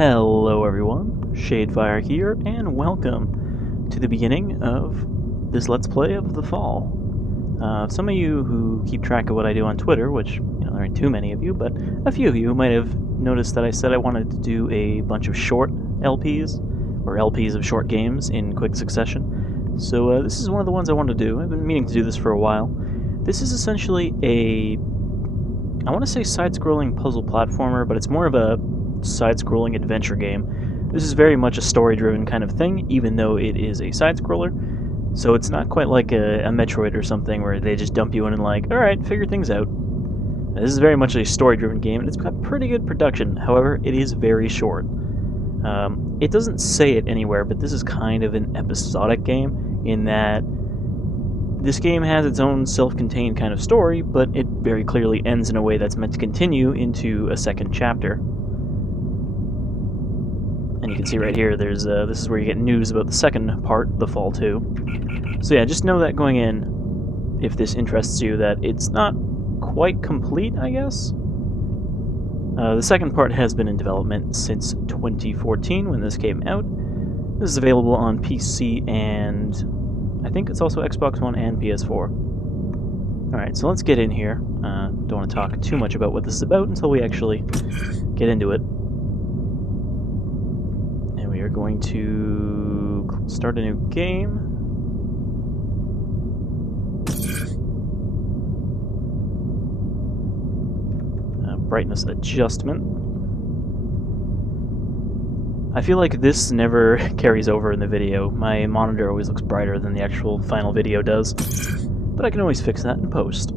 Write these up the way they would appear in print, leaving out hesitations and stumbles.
Hello everyone, Shadefire here, and welcome to the beginning of this Let's Play of the Fall. Some of you who keep track of what I do on Twitter, which, there aren't too many of you, but a few of you might have noticed that I said I wanted to do a bunch of short LPs, or LPs of short games in quick succession. So this is one of the ones I wanted to do. I've been meaning to do this for a while. This is essentially I want to say side-scrolling puzzle platformer, but it's more of a side-scrolling adventure game. This is very much a story-driven kind of thing, even though it is a side-scroller. So it's not quite like a Metroid or something where they just dump you in and like, alright, figure things out. This is very much a story-driven game, and it's got pretty good production. However, it is very short. It doesn't say it anywhere, but this is kind of an episodic game in that this game has its own self-contained kind of story, but it very clearly ends in a way that's meant to continue into a second chapter. And you can see right here, there's this is where you get news about the second part, the Fall 2. So yeah, just know that going in, if this interests you, that it's not quite complete, I guess. The second part has been in development since 2014 when this came out. This is available on PC and I think it's also Xbox One and PS4. Alright, so let's get in here. Don't want to talk too much about what this is about until we actually get into it. And we are going to start a new game. Brightness adjustment. I feel like this never carries over in the video. My monitor always looks brighter than the actual final video does, but I can always fix that in post.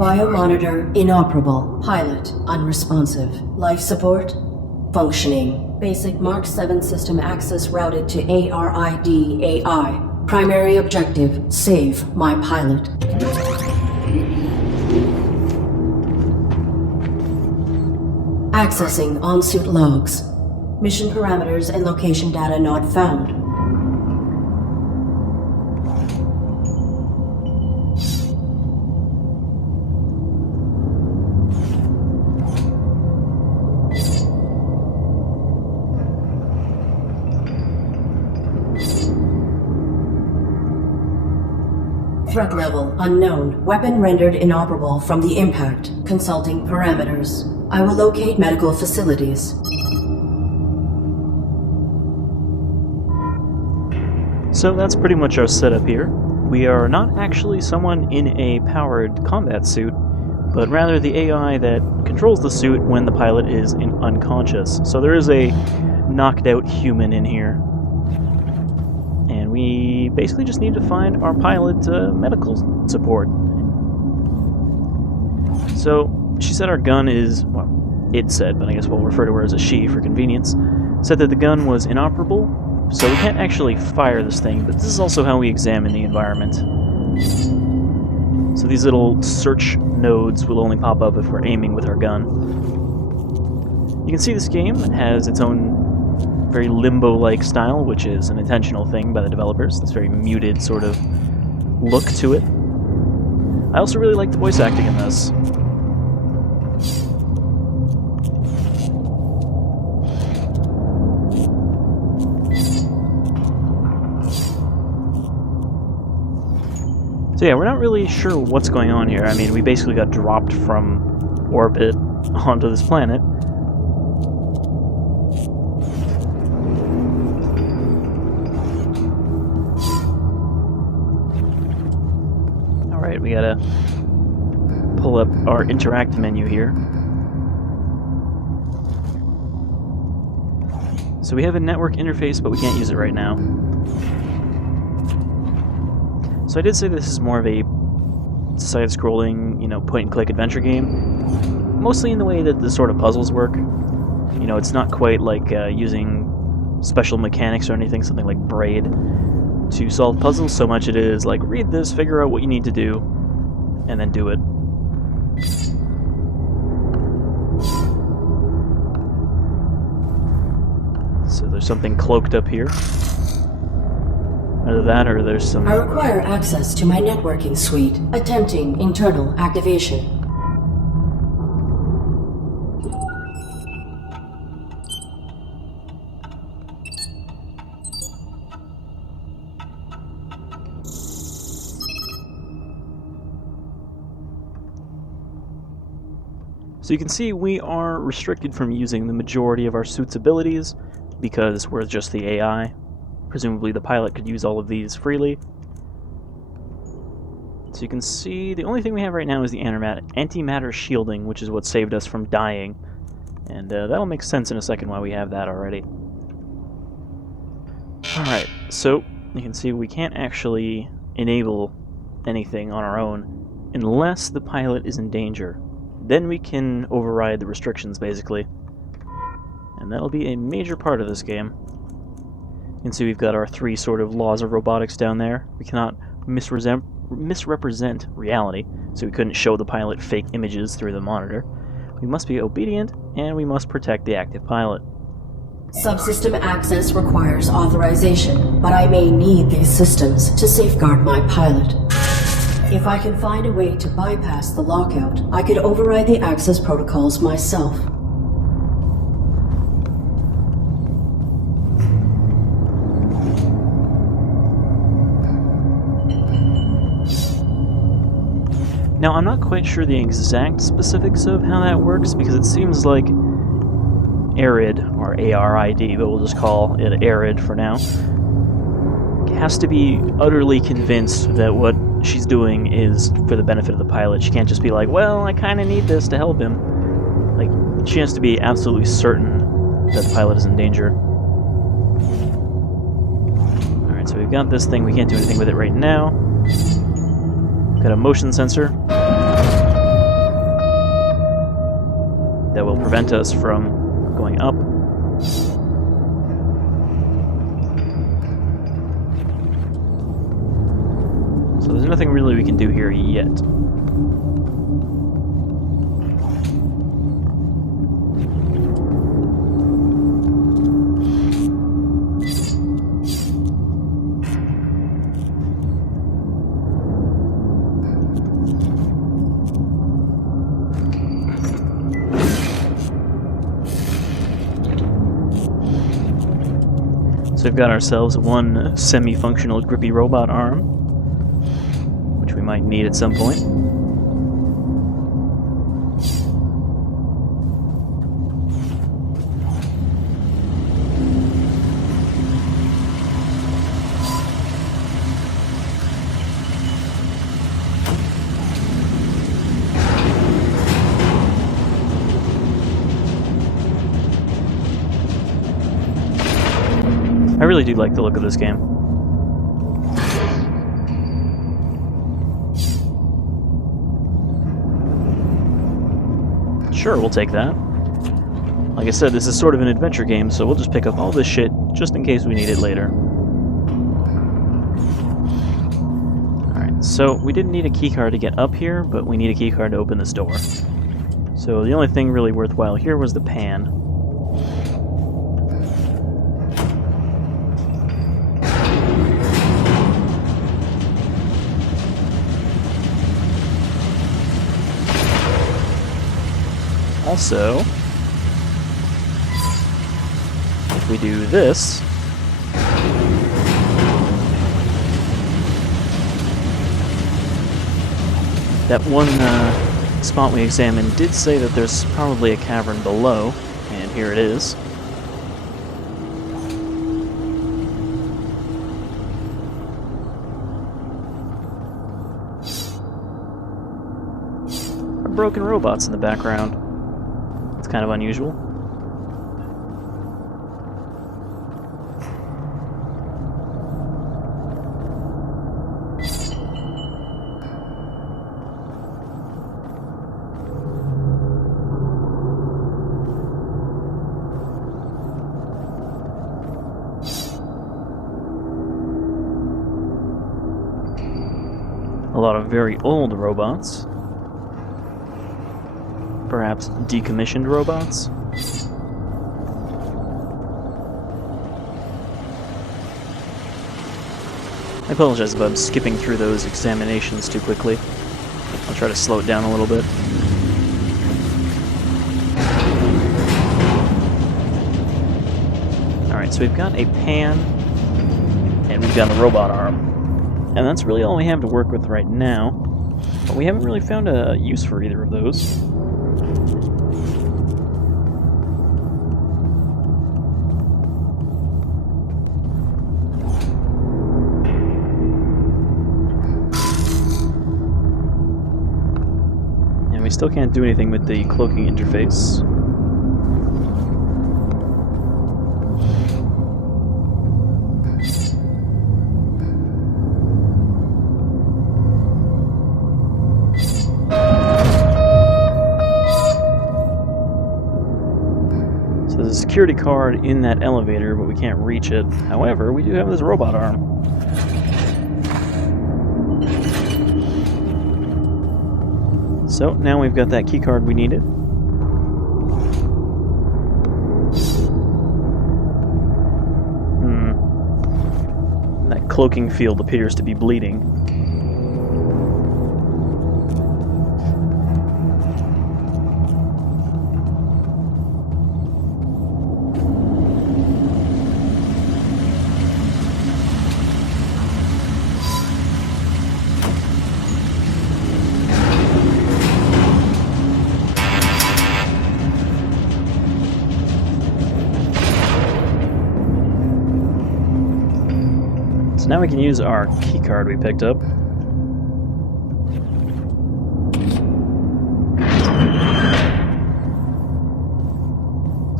Biomonitor inoperable. Pilot unresponsive. Life support functioning. Basic Mark 7 system access routed to ARID AI. Primary objective, save my pilot. Accessing on-suit logs. Mission parameters and location data not found. Threat level unknown. Weapon rendered inoperable from the impact. Consulting parameters. I will locate medical facilities. So that's pretty much our setup here. We are not actually someone in a powered combat suit, but rather the AI that controls the suit when the pilot is unconscious. So there is a knocked out human in here. And we basically just need to find our pilot medical support. So she said our gun is, well, it said, but I guess we'll refer to her as a she for convenience, said that the gun was inoperable, so we can't actually fire this thing, but this is also how we examine the environment. So these little search nodes will only pop up if we're aiming with our gun. You can see this game has its own very limbo-like style, which is an intentional thing by the developers. This very muted sort of look to it. I also really like the voice acting in this. So yeah, we're not really sure what's going on here. I mean, we basically got dropped from orbit onto this planet. Alright, we gotta pull up our interact menu here. So we have a network interface, but we can't use it right now. So I did say this is more of a side-scrolling, point-and-click adventure game. Mostly in the way that the sort of puzzles work. It's not quite like using special mechanics or anything, something like Braid, to solve puzzles so much it is like, read this, figure out what you need to do, and then do it. So there's something cloaked up here. Either that or there's some... I require access to my networking suite. Attempting internal activation. So you can see we are restricted from using the majority of our suit's abilities because we're just the AI. Presumably the pilot could use all of these freely. So you can see the only thing we have right now is the antimatter shielding, which is what saved us from dying. And that'll make sense in a second why we have that already. Alright, so you can see we can't actually enable anything on our own unless the pilot is in danger. Then we can override the restrictions, basically. And that'll be a major part of this game. You can see we've got our 3 sort of laws of robotics down there. We cannot misrepresent reality, so we couldn't show the pilot fake images through the monitor. We must be obedient, and we must protect the active pilot. Subsystem access requires authorization, but I may need these systems to safeguard my pilot. If I can find a way to bypass the lockout, I could override the access protocols myself. Now, I'm not quite sure the exact specifics of how that works, because it seems like ARID, or a.r.i.d, but we'll just call it ARID for now, has to be utterly convinced that what she's doing is for the benefit of the pilot. She can't just be like, well, I kind of need this to help him. Like, she has to be absolutely certain that the pilot is in danger. Alright, so we've got this thing. We can't do anything with it right now. Got a motion sensor that will prevent us from going up. So there's nothing really we can do here yet. So we've got ourselves one semi-functional grippy robot arm, which we might need at some point. I really do like the look of this game. Sure, we'll take that. Like I said, this is sort of an adventure game, so we'll just pick up all this shit just in case we need it later. Alright, so we didn't need a keycard to get up here, but we need a keycard to open this door. So the only thing really worthwhile here was the pan. Also, if we do this, That one spot we examined did say that there's probably a cavern below, and here it is. Broken robots in the background. It's kind of unusual. A lot of very old robots. Perhaps decommissioned robots? I apologize if I'm skipping through those examinations too quickly. I'll try to slow it down a little bit. Alright, so we've got a pan, and we've got a robot arm. And that's really all we have to work with right now. But we haven't really found a use for either of those. And we still can't do anything with the cloaking interface. There's a security card in that elevator, but we can't reach it. However, we do have this robot arm. So, now we've got that key card we needed. That cloaking field appears to be bleeding. Now we can use our key card we picked up. It's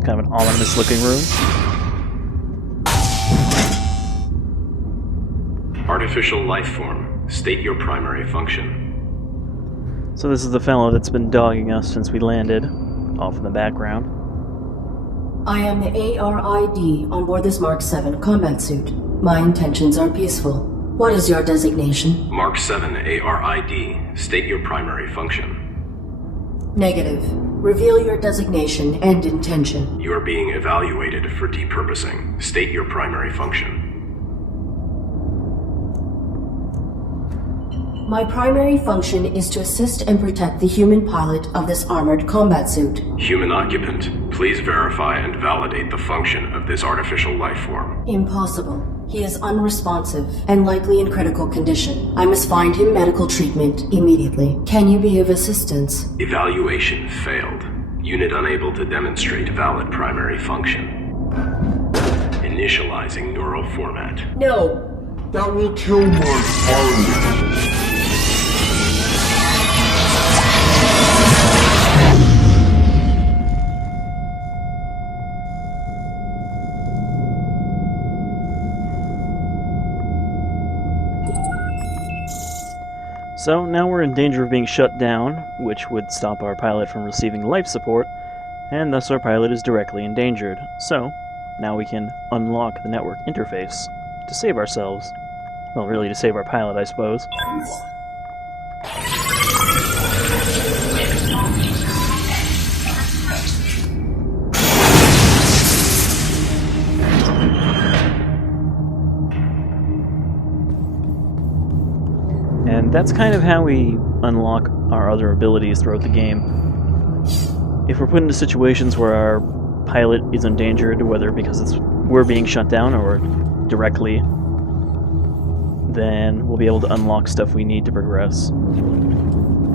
kind of an ominous looking room. Artificial life form. State your primary function. So this is the fellow that's been dogging us since we landed, off in the background. I am the a.r.i.d. on board this Mark 7 combat suit. My intentions are peaceful. What is your designation? Mark 7 a.r.i.d. State your primary function. Negative. Reveal your designation and intention. You are being evaluated for depurposing. State your primary function. My primary function is to assist and protect the human pilot of this armored combat suit. Human occupant, please verify and validate the function of this artificial life form. Impossible. He is unresponsive and likely in critical condition. I must find him medical treatment immediately. Can you be of assistance? Evaluation failed. Unit unable to demonstrate valid primary function. Initializing neural format. No. That will kill my pilot. So now we're in danger of being shut down, which would stop our pilot from receiving life support, and thus our pilot is directly endangered. So now we can unlock the network interface to save ourselves. Well, really to save our pilot, I suppose. And that's kind of how we unlock our other abilities throughout the game. If we're put into situations where our pilot is endangered, whether because we're being shut down or directly, then we'll be able to unlock stuff we need to progress.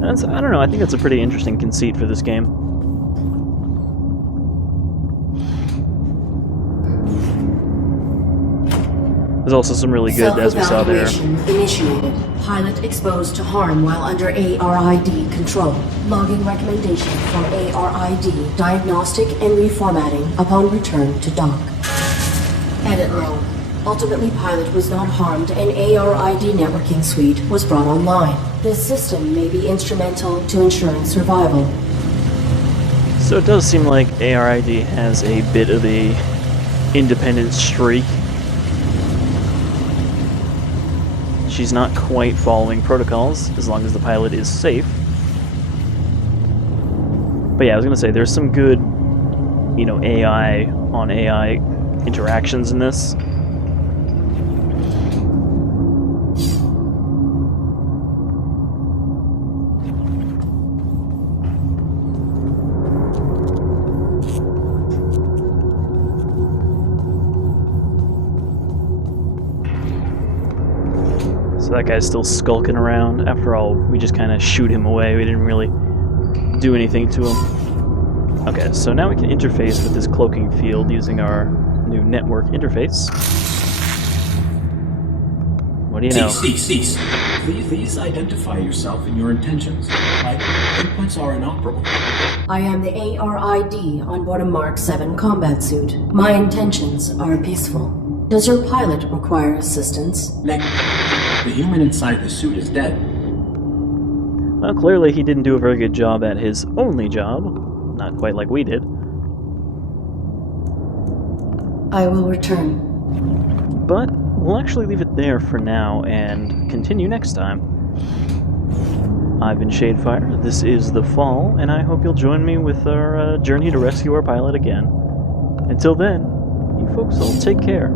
I don't know, I think it's a pretty interesting conceit for this game. There's also some really good, as we saw there. Self-evaluation initiated. Pilot exposed to harm while under ARID control. Logging recommendation for ARID diagnostic and reformatting upon return to dock. Edit log. Ultimately, pilot was not harmed and ARID networking suite was brought online. This system may be instrumental to ensuring survival. So it does seem like ARID has a bit of a independent streak. She's not quite following protocols as long as the pilot is safe. But yeah, I was gonna say there's some good, you know, AI on AI interactions in this. So that guy's still skulking around. After all, we just kind of shoot him away. We didn't really do anything to him. Okay, so now we can interface with this cloaking field using our new network interface. What do you know? Cease. Please identify yourself and your intentions. My inputs are inoperable. I am the ARID on board a Mark 7 combat suit. My intentions are peaceful. Does your pilot require assistance? The human inside the suit is dead. Well, clearly he didn't do a very good job at his only job. Not quite like we did. I will return. But we'll actually leave it there for now and continue next time. I've been Shadefire, this is The Fall, and I hope you'll join me with our journey to rescue our pilot again. Until then, you folks all take care.